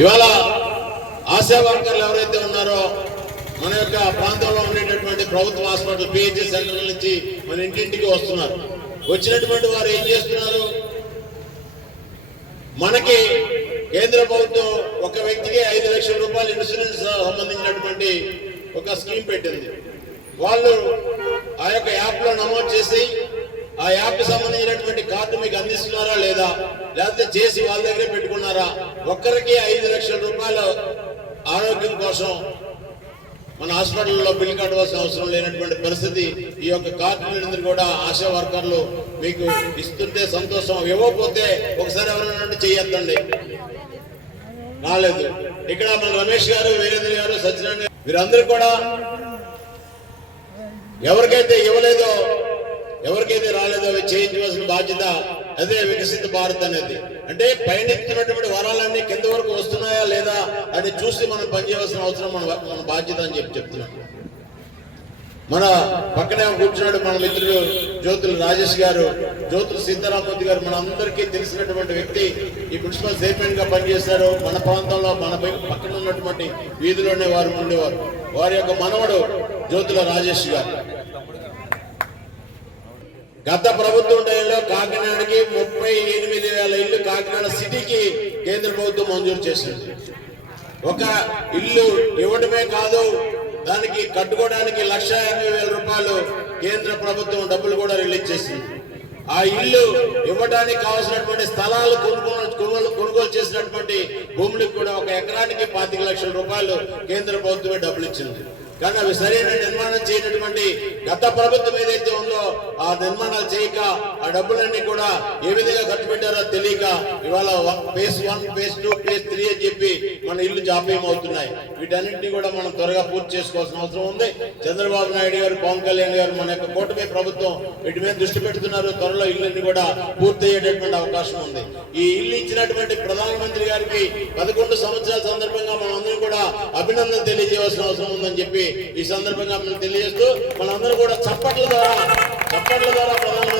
ఇవాళ ఆశా వర్కర్లు ఎవరైతే ఉన్నారో మన యొక్క ప్రాంతంలో ఉండేటటువంటి ప్రభుత్వ హాస్పిటల్ పిహెచ్సి సెంటర్ నుంచి మన ఇంటింటికి వస్తున్నారు. వచ్చినటువంటి వారు ఏం చేస్తున్నారు? మనకి కేంద్ర ప్రభుత్వం ఒక వ్యక్తికి 5 లక్షల రూపాయలు ఇన్సూరెన్స్ సంబంధించినటువంటి ఒక స్కీమ్ పెట్టింది. వాళ్ళు ఆ యొక్క యాప్ లో నమోదు చేసి ఆ యాప్ సంబంధించినటువంటి కార్డు మీకు అందిస్తున్నారా లేదా, లేకపోతే చేసి వాళ్ళ దగ్గరే పెట్టుకున్నారా, ఒక్కరికి 5 లక్షల రూపాయలు ఆరోగ్యం కోసం మన హాస్పిటల్లో బిల్లు కట్టవలసిన అవసరం లేనటువంటి పరిస్థితి. ఈ యొక్క కార్డులందరూ కూడా ఆశా వర్కర్లు మీకు ఇస్తుంటే సంతోషం. ఇవ్వకపోతే ఒకసారి ఎవరైనా చేయొద్దండి. రాలేదు. ఇక్కడ మన రమేష్ గారు, వీరేంద్ర గారు, సత్యనారాయణ గారు, వీరందరూ కూడా ఎవరికైతే ఇవ్వలేదో, ఎవరికైతే రాలేదో అవి చేయించవలసిన బాధ్యత. అదే వికసిత భారత్ అనేది. అంటే పైన ఇస్తున్నటువంటి వరాలన్నీ కింద వరకు వస్తున్నాయా లేదా అని చూసి మనం పనిచేయవలసిన అవసరం మన బాధ్యత అని చెప్తున్నాం. మన పక్కనే కూర్చున్నాడు మన మిత్రుడు జ్యోతుల రాజేష్ గారు, జ్యోతుల సీతారామూర్తి గారు. మన అందరికీ తెలిసినటువంటి వ్యక్తి. ఈ మున్సిపల్ చైర్మన్ గా పనిచేశారు. మన ప్రాంతంలో మన పక్కన ఉన్నటువంటి వీధిలోనే వారు ఉండేవారు. వారి యొక్క మనవడు జ్యోతుల రాజేష్ గారు. గత ప్రభుత్వం టైంలో కాకినాడకి 38,000 ఇల్లు కాకినాడ సిటీకి కేంద్ర ప్రభుత్వం మంజూరు చేసింది. ఒక ఇల్లు ఇవ్వడమే కాదు, దానికి కట్టుకోవడానికి 1,50,000 రూపాయలు కేంద్ర ప్రభుత్వం డబ్బులు కూడా రిలీజ్ చేసింది. ఆ ఇల్లు ఇవ్వడానికి కావాల్సినటువంటి స్థలాలు కొనుగోలు చేసినటువంటి భూములకు కూడా ఒక ఎకరానికి 25 లక్షల రూపాయలు కేంద్ర ప్రభుత్వమే డబ్బులు ఇచ్చింది. కానీ అవి సరైన నిర్మాణం చేయనటువంటి గత ప్రభుత్వం ఏదైతే ఉందో ఆ నిర్మాణాలు చేయక ఆ డబ్బులన్నీ కూడా ఏ విధంగా ఖర్చు పెట్టారో తెలియక ఇవాళ ఫేజ్ 1, ఫేజ్ 2, ఫేజ్ 3 అని చెప్పి మన ఇల్లు జాప్యం అవుతున్నాయి. వీటన్నింటినీ కూడా మనం త్వరగా పూర్తి చేసుకోవాల్సిన అవసరం ఉంది. చంద్రబాబు నాయుడు గారు, పవన్ కళ్యాణ్ గారు, మన యొక్క కూటమి ప్రభుత్వం వీటి మీద దృష్టి పెడుతున్నారు. త్వరలో ఇళ్ళన్నీ కూడా పూర్తి అయ్యేటటువంటి అవకాశం ఉంది. ఈ ఇల్లు ఇచ్చినటువంటి ప్రధానమంత్రి గారికి 11 సంవత్సరాల సందర్భంగా మనం అందరం కూడా అభినందనలు తెలియజేయవలసిన అవసరం ఉందని చెప్పి ఈ సందర్భంగా మనం తెలియజేస్తూ మనందరూ కూడా చప్పట్ల ద్వారా ప్రధానమంత్రి